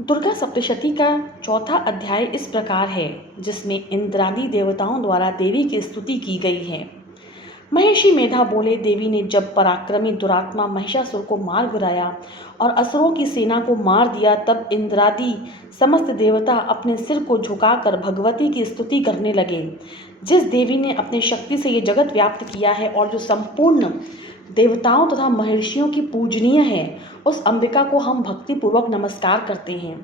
दुर्गा सप्तशती का चौथा अध्याय इस प्रकार है, जिसमें इंद्रादि देवताओं द्वारा देवी की स्तुति की गई है। महर्षि मेधा बोले, देवी ने जब पराक्रमी दुरात्मा महिषासुर को मार गिराया और असुरों की सेना को मार दिया, तब इंद्रादि समस्त देवता अपने सिर को झुकाकर भगवती की स्तुति करने लगे। जिस देवी ने अपने शक्ति से ये जगत व्याप्त किया है और जो संपूर्ण देवताओं तथा महर्षियों की पूजनीय है, उस अंबिका को हम भक्तिपूर्वक नमस्कार करते हैं।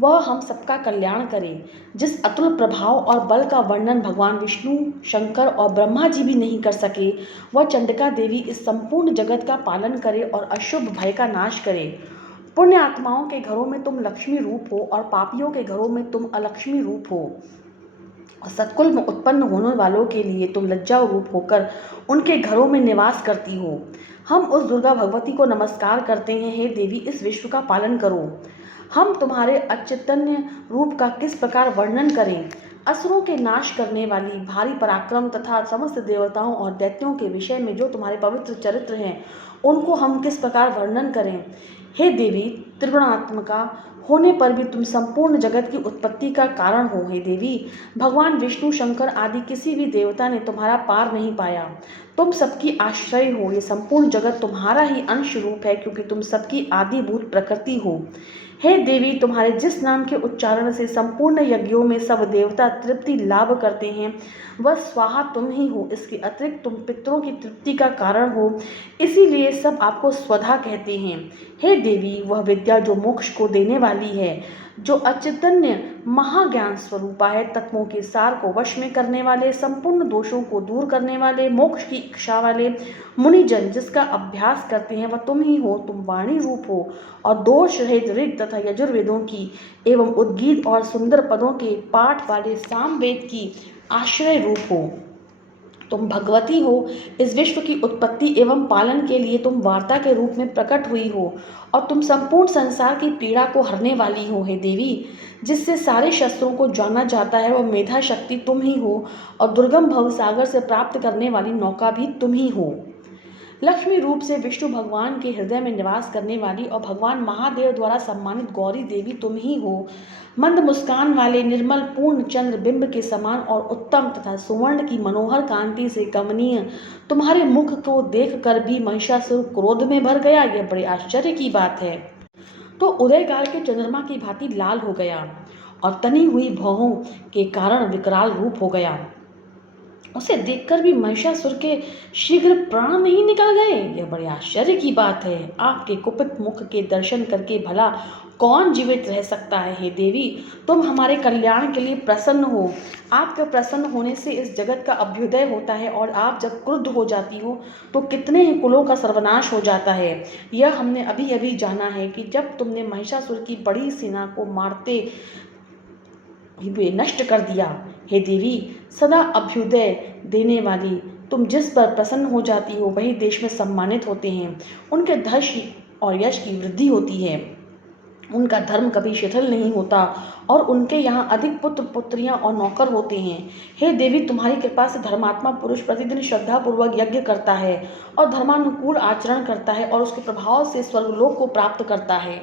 वह हम सबका कल्याण करे। जिस अतुल प्रभाव और बल का वर्णन भगवान विष्णु, शंकर और ब्रह्मा जी भी नहीं कर सके, वह चंडिका देवी इस संपूर्ण जगत का पालन करे और अशुभ भय का नाश करे। पुण्य आत्माओं के घरों में तुम लक्ष्मी रूप हो और पापियों के घरों में तुम अलक्ष्मी रूप हो। सत्कुल में उत्पन्न होने वालों के लिए तुम लज्जा रूप होकर उनके घरों में निवास करती हो। हम उस दुर्गा भगवती को नमस्कार करते हैं। हे देवी, इस विश्व का पालन करो। हम तुम्हारे अचैतन्य रूप का किस प्रकार वर्णन करें। असुरों के नाश करने वाली भारी पराक्रम तथा समस्त देवताओं और दैत्यों के विषय में जो तुम्हारे पवित्र चरित्र हैं, उनको हम किस प्रकार वर्णन करें। हे देवी, त्रिगुणात्मका होने पर भी तुम संपूर्ण जगत की उत्पत्ति का कारण हो। हे देवी, भगवान विष्णु, शंकर आदि किसी भी देवता ने तुम्हारा पार नहीं पाया। तुम सबकी आश्रय हो। ये संपूर्ण जगत तुम्हारा ही अंश रूप है, क्योंकि तुम सबकी आदिभूत प्रकृति हो। हे देवी, तुम्हारे जिस नाम के उच्चारण से संपूर्ण यज्ञों में सब देवता तृप्ति लाभ करते हैं, वह स्वाहा तुम ही हो। इसके अतिरिक्त तुम पितरों की तृप्ति का कारण हो, इसीलिए सब आपको स्वधा कहते हैं। हे देवी, वह विद्या जो मोक्ष को देने वाली है, जो अचैतन्य महाज्ञान स्वरूपा है, तत्वों के सार को वश में करने वाले, संपूर्ण दोषों को दूर करने वाले, मोक्ष की इच्छा वाले मुनिजन जिसका अभ्यास करते हैं, वह तुम ही हो। तुम वाणी रूप हो और दोष रहित ऋग तथा यजुर्वेदों की एवं उद्गीत और सुंदर पदों के पाठ वाले सामवेद की आश्रय रूप हो। तुम भगवती हो। इस विश्व की उत्पत्ति एवं पालन के लिए तुम वार्ता के रूप में प्रकट हुई हो और तुम संपूर्ण संसार की पीड़ा को हरने वाली हो। हे देवी, जिससे सारे शस्त्रों को जाना जाता है, वह मेधा शक्ति तुम ही हो और दुर्गम भव सागर से प्राप्त करने वाली नौका भी तुम ही हो। लक्ष्मी रूप से विष्णु भगवान के हृदय में निवास करने वाली और भगवान महादेव द्वारा सम्मानित गौरी देवी तुम ही हो। मंद मुस्कान वाले निर्मल पूर्ण चंद्र बिंब के समान और उत्तम तथा सुवर्ण की मनोहर कांति से कमनीय तुम्हारे मुख को देखकर भी महिषासुर क्रोध में भर गया। यह बड़े आश्चर्य की बात है। तो उदयकाल के चंद्रमा की भांति लाल हो गया और तनी हुई भौहों के कारण विकराल रूप हो गया। उसे देखकर भी महिषासुर के शीघ्र प्राण नहीं निकल गए। यह बड़े आश्चर्य की बात है। आपके कुपित मुख के दर्शन करके भला कौन जीवित रह सकता है। हे देवी, तुम हमारे कल्याण के लिए प्रसन्न हो। आपके प्रसन्न होने से इस जगत का अभ्युदय होता है और आप जब क्रुद्ध हो जाती हो तो कितने ही कुलों का सर्वनाश हो जाता है। यह हमने अभी अभी जाना है कि जब तुमने महिषासुर की बड़ी सेना को मारते वे नष्ट कर दिया। हे देवी, सदा अभ्युदय देने वाली, तुम जिस पर प्रसन्न हो जाती हो वही देश में सम्मानित होते हैं। उनके धर्ष और यश की वृद्धि होती है। उनका धर्म कभी शिथिल नहीं होता और उनके यहाँ अधिक पुत्र पुत्रियां और नौकर होते हैं। हे देवी, तुम्हारी कृपा से धर्मात्मा पुरुष प्रतिदिन श्रद्धापूर्वक यज्ञ करता है और धर्मानुकूल आचरण करता है और उसके प्रभाव से स्वर्गलोक को प्राप्त करता है,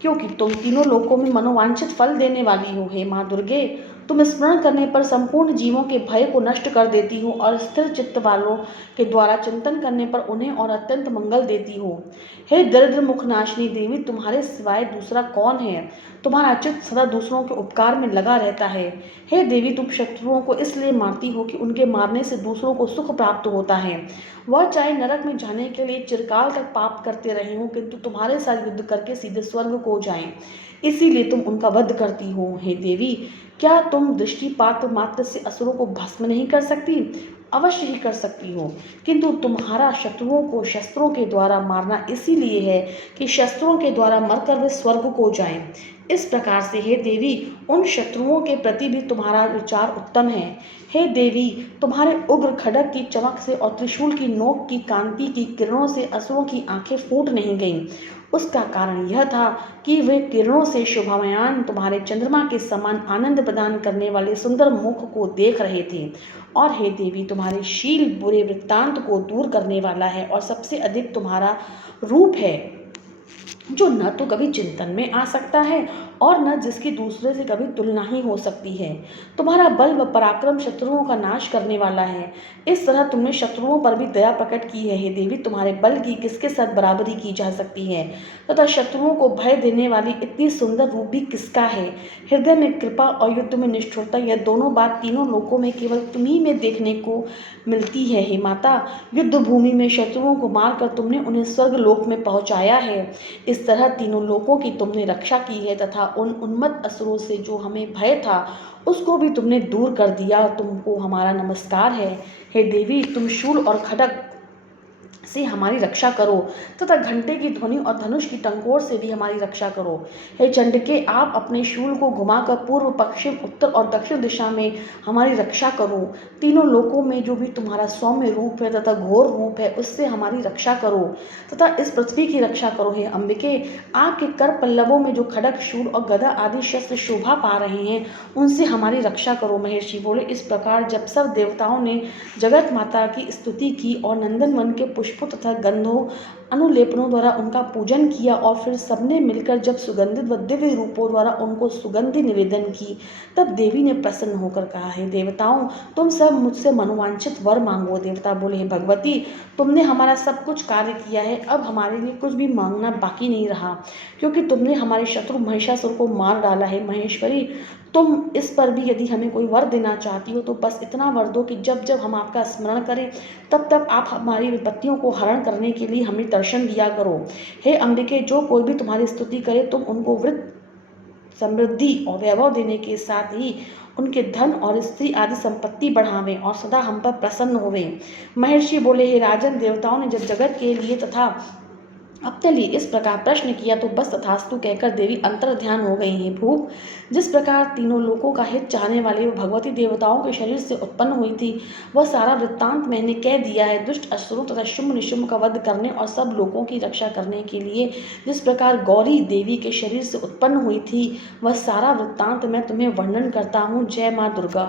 क्योंकि तुम तीनों लोकों में मनोवांछित फल देने वाली हो। हे माँ दुर्गे, तुम स्मरण करने पर संपूर्ण जीवों के भय को नष्ट कर देती हो और स्थिर चित्त वालों के द्वारा चिंतन करने पर उन्हें और अत्यंत मंगल देती हो। हे दरिद्र मुखनाशिनी देवी, तुम्हारे सिवाय दूसरा कौन है। तुम्हारा चित्त सदा दूसरों के उपकार में लगा रहता है। हे देवी, तुम शत्रुओं को इसलिए मारती हो कि उनके मारने से दूसरों को सुख प्राप्त होता है। वह चाहे नरक में जाने के लिए चिरकाल तक पाप करते रहे हो, किंतु तुम्हारे साथ युद्ध करके सीधे स्वर्ग को जाएं, इसीलिए तुम उनका वध करती हो। हे देवी, क्या तुम दृष्टिपात मात्र से असुरों को भस्म नहीं कर सकती। अवश्य ही कर सकती हो, किंतु तुम्हारा शत्रुओं को शस्त्रों के द्वारा मारना इसीलिए है कि शस्त्रों के द्वारा मरकर वे स्वर्ग को जाएं। इस प्रकार से हे देवी, उन शत्रुओं के प्रति भी तुम्हारा विचार उत्तम है। हे देवी, तुम्हारे उग्र खड्ग की चमक से और त्रिशूल की नोक की कांति की किरणों से असुरों की आंखें फूट नहीं गईं। उसका कारण यह था कि वे किरणों से शोभामयान तुम्हारे चंद्रमा के समान आनंद प्रदान करने वाले सुंदर मुख को देख रहे थे। और हे देवी, तुम्हारे शील बुरे वृत्तांत को दूर करने वाला है और सबसे अधिक तुम्हारा रूप है जो न तो कभी चिंतन में आ सकता है और न जिसकी दूसरे से कभी तुलना ही हो सकती है। तुम्हारा बल व पराक्रम शत्रुओं का नाश करने वाला है। इस तरह तुमने शत्रुओं पर भी दया प्रकट की है। हे देवी, तुम्हारे बल की किसके साथ बराबरी की जा सकती है, तथा शत्रुओं को भय देने वाली इतनी सुंदर रूप भी किसका है। हृदय में कृपा और युद्ध में निष्ठुरता, यह दोनों बात तीनों लोकों में केवल तुम्ही में देखने को मिलती है। हे माता, युद्ध भूमि में शत्रुओं को मारकर तुमने उन्हें स्वर्ग लोक में पहुंचाया है। इस तरह तीनों लोकों की तुमने रक्षा की है तथा उन उन्मत्त असुरों से जो हमें भय था उसको भी तुमने दूर कर दिया। तुमको हमारा नमस्कार है। हे देवी, तुम शूल और खड्ग से हमारी रक्षा करो तथा घंटे की ध्वनि और धनुष की टंकोर से भी हमारी रक्षा करो। हे चंडिके, आप अपने शूल को घुमाकर पूर्व, पश्चिम, उत्तर और दक्षिण दिशा में हमारी रक्षा करो। तीनों लोकों में जो भी तुम्हारा सौम्य रूप है तथा घोर रूप है उससे हमारी रक्षा करो तथा इस पृथ्वी की रक्षा करो। हे अंबिके, आपके कर पल्लवों में जो खड्ग, शूल और गदा आदि शस्त्र शोभा पा रहे हैं उनसे हमारी रक्षा करो। महर्षि बोले, इस प्रकार जब सब देवताओं ने जगत माता की स्तुति की और नंदनवन के पुष्पों तथा गंधों अनुलेपनों द्वारा उनका पूजन किया और फिर सबने मिलकर जब सुगंधित व दिव्य रूपों द्वारा उनको सुगंधि निवेदन की, तब देवी ने प्रसन्न होकर कहा, हे देवताओं, तुम सब मुझसे मनोवांछित वर मांगो। देवता बोले, हे भगवती, तुमने हमारा सब कुछ कार्य किया है, अब हमारे लिए कुछ भी मांगना बाकी नहीं रहा, क्योंकि तुमने हमारे शत्रु महिषासुर को मार डाला है। महेश्वरी, तुम इस पर भी यदि हमें कोई वर देना चाहती हो तो बस इतना वर दो कि जब जब हम आपका स्मरण करें तब तब आप हमारी विपत्तियों को हरण करने के लिए हमें दर्शन दिया करो। हे अंबिके, जो कोई भी तुम्हारी स्तुति करे तुम उनको वृद्ध, समृद्धि और वैभव देने के साथ ही उनके धन और स्त्री आदि संपत्ति बढ़ावें और सदा हम पर प्रसन्न होवें। महर्षि बोले, हे राजन, देवताओं ने जब जगत के लिए तथा अपने लिए इस प्रकार प्रश्न किया तो बस तथास्तु कहकर देवी अंतर ध्यान हो गई हैं। भूप, जिस प्रकार तीनों लोकों का हित चाहने वाली वह भगवती देवताओं के शरीर से उत्पन्न हुई थी वह सारा वृत्तांत मैंने कह दिया है। दुष्ट असुरों तथा शुंभ निशुंभ का वध करने और सब लोगों की रक्षा करने के लिए जिस प्रकार गौरी देवी के शरीर से उत्पन्न हुई थी वह सारा वृत्तांत मैं तुम्हें वर्णन करता हूँ। जय माँ दुर्गा।